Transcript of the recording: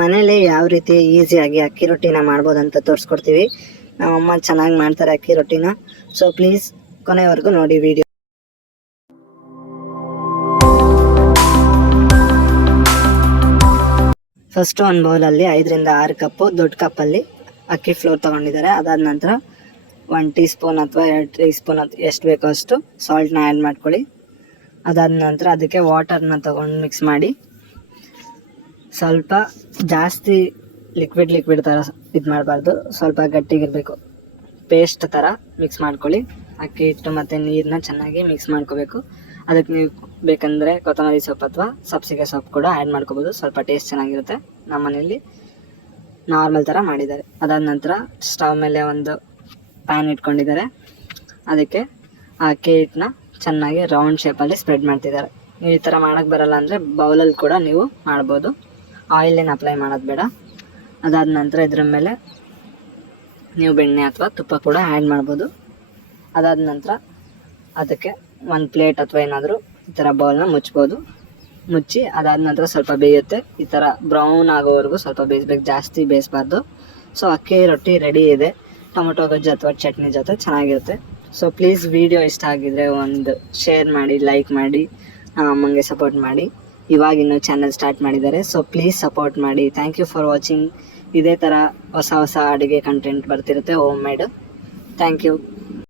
ಮನೇಲಿ ಯಾವ ರೀತಿ ಈಸಿಯಾಗಿ ಅಕ್ಕಿ ರೊಟ್ಟಿನ ಅಂತ ತೋರಿಸ್ಕೊಡ್ತೀವಿ. ನಮ್ಮಮ್ಮ ಚೆನ್ನಾಗಿ ಮಾಡ್ತಾರೆ ಅಕ್ಕಿ ರೊಟ್ಟಿನ. ಸೊ ಪ್ಲೀಸ್ ಕೊನೆವರೆಗೂ ನೋಡಿ ವಿಡಿಯೋ ಫಸ್ಟ್ ಒಂದು ಬೌಲಲ್ಲಿ ಐದರಿಂದ ಆರು ಕಪ್ಪು ದೊಡ್ಡ ಕಪ್ಪಲ್ಲಿ ಅಕ್ಕಿ ಫ್ಲೋರ್ ತೊಗೊಂಡಿದ್ದಾರೆ. ಅದಾದ ನಂತರ ಒನ್ ಟೀ ಸ್ಪೂನ್ ಅಥವಾ ಎರಡು ಟೀ ಸ್ಪೂನ್ ಎಷ್ಟು ಬೇಕೋ ಅಷ್ಟು ಸಾಲ್ಟ್ನ ಆ್ಯಡ್ ಮಾಡ್ಕೊಳ್ಳಿ. ಅದಾದ ನಂತರ ಅದಕ್ಕೆ ವಾಟರ್ನ ತೊಗೊಂಡು ಮಿಕ್ಸ್ ಮಾಡಿ. ಸ್ವಲ್ಪ ಜಾಸ್ತಿ ಲಿಕ್ವಿಡ್ ಲಿಕ್ವಿಡ್ ಥರ ಇದು ಮಾಡಬಾರ್ದು. ಸ್ವಲ್ಪ ಗಟ್ಟಿಗಿರಬೇಕು. ಪೇಸ್ಟ್ ಥರ ಮಿಕ್ಸ್ ಮಾಡ್ಕೊಳ್ಳಿ. ಅಕ್ಕಿ ಹಿಟ್ಟು ಮತ್ತು ನೀರನ್ನ ಚೆನ್ನಾಗಿ ಮಿಕ್ಸ್ ಮಾಡ್ಕೋಬೇಕು. ಅದಕ್ಕೆ ನೀವು ಬೇಕಂದರೆ ಕೊತ್ತಂಬರಿ ಸೊಪ್ಪು ಅಥವಾ ಸಬ್ಸಿಗೆ ಸೊಪ್ಪು ಕೂಡ ಆ್ಯಡ್ ಮಾಡ್ಕೋಬೋದು. ಸ್ವಲ್ಪ ಟೇಸ್ಟ್ ಚೆನ್ನಾಗಿರುತ್ತೆ ನಮ್ಮ ಮನೆಯಲ್ಲಿ ನಾರ್ಮಲ್ ಥರ ಮಾಡಿದ್ದಾರೆ. ಅದಾದ ನಂತರ ಸ್ಟವ್ ಮೇಲೆ ಒಂದು ಪ್ಯಾನ್ ಇಟ್ಕೊಂಡಿದ್ದಾರೆ. ಅದಕ್ಕೆ ಆ ಅಕ್ಕಿ ಹಿಟ್ಟನ್ನ ಚೆನ್ನಾಗಿ ರೌಂಡ್ ಶೇಪಲ್ಲಿ ಸ್ಪ್ರೆಡ್ ಮಾಡ್ತಿದ್ದಾರೆ. ಈ ಥರ ಮಾಡೋಕ್ಕೆ ಬರಲ್ಲ ಅಂದರೆ ಬೌಲಲ್ಲಿ ಕೂಡ ನೀವು ಮಾಡ್ಬೋದು. ಆಯಿಲೇನು ಅಪ್ಲೈ ಮಾಡೋದು ಬೇಡ. ಅದಾದ ನಂತರ ಇದ್ರ ಮೇಲೆ ನೀವು ಬೆಣ್ಣೆ ಅಥವಾ ತುಪ್ಪ ಕೂಡ ಆ್ಯಡ್ ಮಾಡ್ಬೋದು. ಅದಾದ ನಂತರ ಅದಕ್ಕೆ ಒಂದು ಪ್ಲೇಟ್ ಅಥವಾ ಏನಾದರೂ ಈ ಥರ ಬೌಲ್ನ ಮುಚ್ಬೋದು. ಮುಚ್ಚಿ ಅದಾದ ನಂತರ ಸ್ವಲ್ಪ ಬೇಯುತ್ತೆ. ಈ ಥರ ಬ್ರೌನ್ ಆಗೋವರೆಗೂ ಸ್ವಲ್ಪ ಬೇಯಿಸ್ಬೇಕು. ಜಾಸ್ತಿ ಬೇಯಿಸ್ಬಾರ್ದು. ಸೊ ಅಕ್ಕಿ ರೊಟ್ಟಿ ರೆಡಿ ಇದೆ. ಟೊಮೊಟೊ ಗೊಜ್ಜು ಅಥವಾ ಚಟ್ನಿ ಜೊತೆ ಚೆನ್ನಾಗಿರುತ್ತೆ. ಸೊ ಪ್ಲೀಸ್ ವಿಡಿಯೋ ಇಷ್ಟ ಆಗಿದ್ರೆ ಒಂದು ಶೇರ್ ಮಾಡಿ ಲೈಕ್ ಮಾಡಿ, ನಮ್ಮ ಅಮ್ಮಂಗೆ ಸಪೋರ್ಟ್ ಮಾಡಿ. ಇವಾಗ ಇನ್ನು ಚಾನಲ್ ಸ್ಟಾರ್ಟ್ ಮಾಡಿದ್ದಾರೆ. ಸೊ ಪ್ಲೀಸ್ ಸಪೋರ್ಟ್ ಮಾಡಿ. ಥ್ಯಾಂಕ್ ಯು ಫಾರ್ ವಾಚಿಂಗ್ ಇದೇ ಥರ ಹೊಸ ಹೊಸ ಅಡುಗೆ content ಬರ್ತಿರುತ್ತೆ. Home made thank you